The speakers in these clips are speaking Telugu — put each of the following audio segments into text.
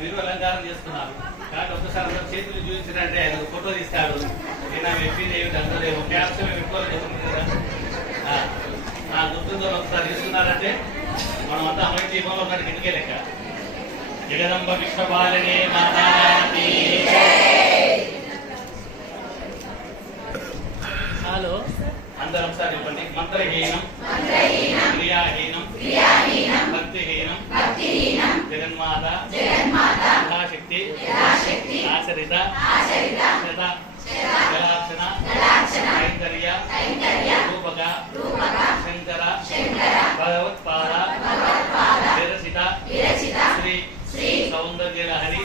మీరు అలంకారం చేస్తున్నారు కాబట్టి ఒక్కసారి అందరూ చేతులు చూపించినట్టే ఆయన ఫోటో తీస్తాడు. నేను వ్యక్తి అందరూ క్యాప్స్ ఎక్కువ నా గుర్తుందో ఒకసారి తీసుకున్నారంటే మనం అంతా అమృత దీపంలో ఉన్న కిందకే లెక్క. జగదంబ విశ్వపాలిని మాతాకి హలో అందరూ ఒకసారి చెప్పండి. మంత్రహీనం క్రియాహీనం భక్తిహీనం జగన్మాత యథాశక్తి ఆచరిత జలార్చన కైంకర్య రూపక శంకర భగవత్పాద విరచిత శ్రీ సౌందర్యలహరి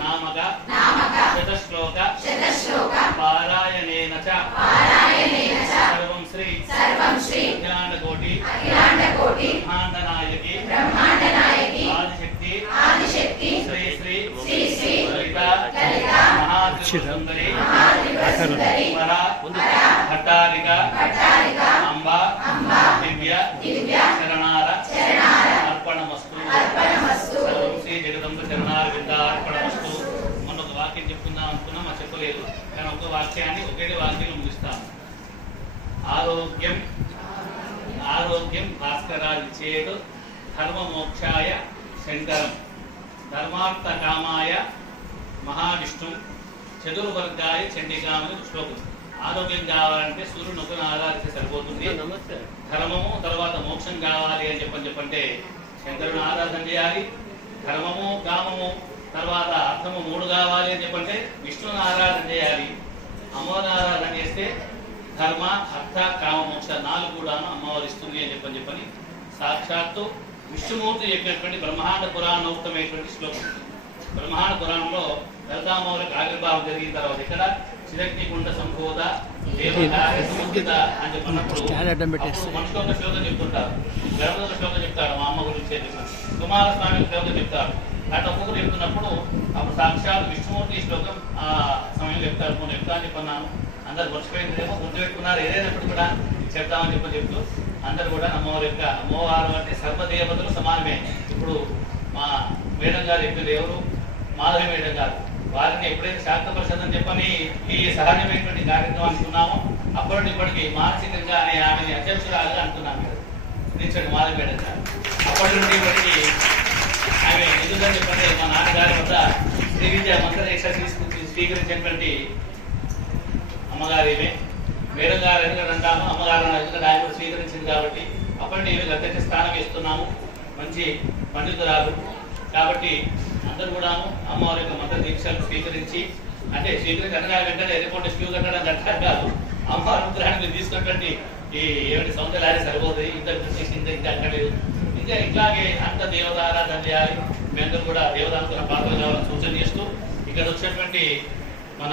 నామక శతశ్లోక పారాయణేన చ సర్వం శ్రీ అఖిలాండకోటి బ్రహ్మాండనాయకి ఆదిశక్తి శ్రీ శ్రీ లలిత మహాత్రిపురసుందరి భట్టారిక అంబా దివ్య శరణార అర్పణమస్తు. సర్వం శ్రీ జగదంబ శరణార విద్య అర్పణమస్తు. మొన్న ఒక వాక్యం చెప్పుకుందాం అనుకున్నా మా చెప్పలేదు, కానీ ఒక వాక్యాన్ని ఒకే వాక్యం ముగిస్తాను. ఆరోగ్యం భాస్కరాదిచేత్ ధర్మమోక్షాయ శంకరం ధర్మార్థ కామాయ మహావిష్ణు చతుర్వర్గాయ చండికామని శ్లోకం. ఆరోగ్యం కావాలంటే సూర్యుని ఒకరిని ఆరాధిస్తే సరిపోతుంది. ధర్మము తర్వాత మోక్షం కావాలి అని చెప్పంటే శంకరుని ఆరాధన చేయాలి. ధర్మము కామము తర్వాత అర్థము 3 కావాలి అని చెప్పంటే విష్ణుని ఆరాధన చేయాలి. అమ్మవారిని ఆరాధన చేస్తే ధర్మ అర్థ కామ మోక్ష 4 కూడాను అమ్మవారు ఇస్తుంది అని చెప్పని సాక్షాత్తు విష్ణుమూర్తి చెప్పినటువంటి బ్రహ్మాండ పురాణోక్తమైనటువంటి శ్లోకం. బ్రహ్మాండ పురాణంలో లలితామ్మవారికి ఆవిర్భావం జరిగిన తర్వాత ఇక్కడ చిరగ్నికుండ సంభూత దేవత అని చెప్పినప్పుడు మనుషులు ఒక శ్లోకం చెప్తుంటారు, గణపతుల శ్లోకం చెప్తారు, మా అమ్మ గురించి కుమారస్వామి శ్లోకం చెప్తారు. అట్లా ఒక్కొక్కరు చెప్తున్నప్పుడు అప్పుడు సాక్షాత్ విష్ణుమూర్తి ఈ శ్లోకం ఆ సమయంలో చెప్తారు. నేను చెప్తా అని చెప్పన్నాను, అందరు మర్చిపోయిందేమో గుర్తుపెట్టుకున్నారు. ఏదైనప్పుడు కూడా చెప్తామని చెప్తూ అందరూ కూడా అమ్మవారు అంటే సర్వదేవతలు సమానమే. ఇప్పుడు మా మేడం గారు చెప్పింది ఎవరు, మాధవి మేడం గారు, వారిని ఎప్పుడైతే శాక్త పరిషత్ అని చెప్పని ఈ సహజమైనటువంటి కార్యక్రమం అనుకున్నామో అప్పటి ఇప్పటికి మానసికంగా అనే ఆమెని అధ్యక్షురాలుగా అనుకున్నాను. నిలిచండి మాధవి మేడం గారు. అప్పటి నుండి ఇప్పటికి ఆమె ఎందుకని చెప్పంటే మా నాన్నగారి వద్ద శ్రీ విద్య మంత్రదీక్ష స్వీకరించినటువంటి అమ్మగారు మేడం గారు ఎందుకంటే అంటాము, అమ్మగారు ఎందుకంటే ఆయన కూడా స్వీకరించింది కాబట్టి అప్పటి నేను అధ్యక్ష స్థానం ఇస్తున్నాము. మంచి పండితురాలు కాబట్టి అందరూ కూడాను అమ్మవారి యొక్క మంత్ర దీక్షలు స్వీకరించి అంటే అనగా వెంటనే ఎదుర్కొంటే క్యూ కట్టడం కట్టారు కాదు. అమ్మవారి విగ్రహాన్ని మీరు తీసుకున్నటువంటి ఈ ఏమిటి సౌందర్యాన్ని సరిపోతుంది, ఇంకా అక్కర్లేదు. ఇంకా ఇట్లాగే అంత దేవతారాధన చేయాలి. మీ అందరూ కూడా దేవతానుకున్న పాత్రలు కావాలని సూచన చేస్తూ ఇక్కడ వచ్చినటువంటి మన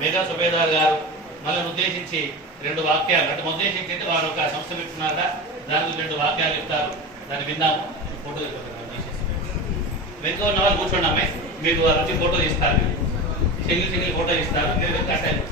మేఘా సుబేదార్ గారు మళ్ళీ ఉద్దేశించి 2 వాక్యాలు అంటే ఉద్దేశించి వారు ఒక సంస్థ పెట్టుకున్నారట, దాని 2 వాక్యాలు చెప్తారు. దాన్ని విందాము. ఫోటో వెనుక ఉన్న వాళ్ళు కూర్చోండి అమ్మాయి, మీకు వారు వచ్చి ఫోటో తీస్తారు, సింగిల్ ఫోటో ఇస్తారు. మీరు కట్టాలి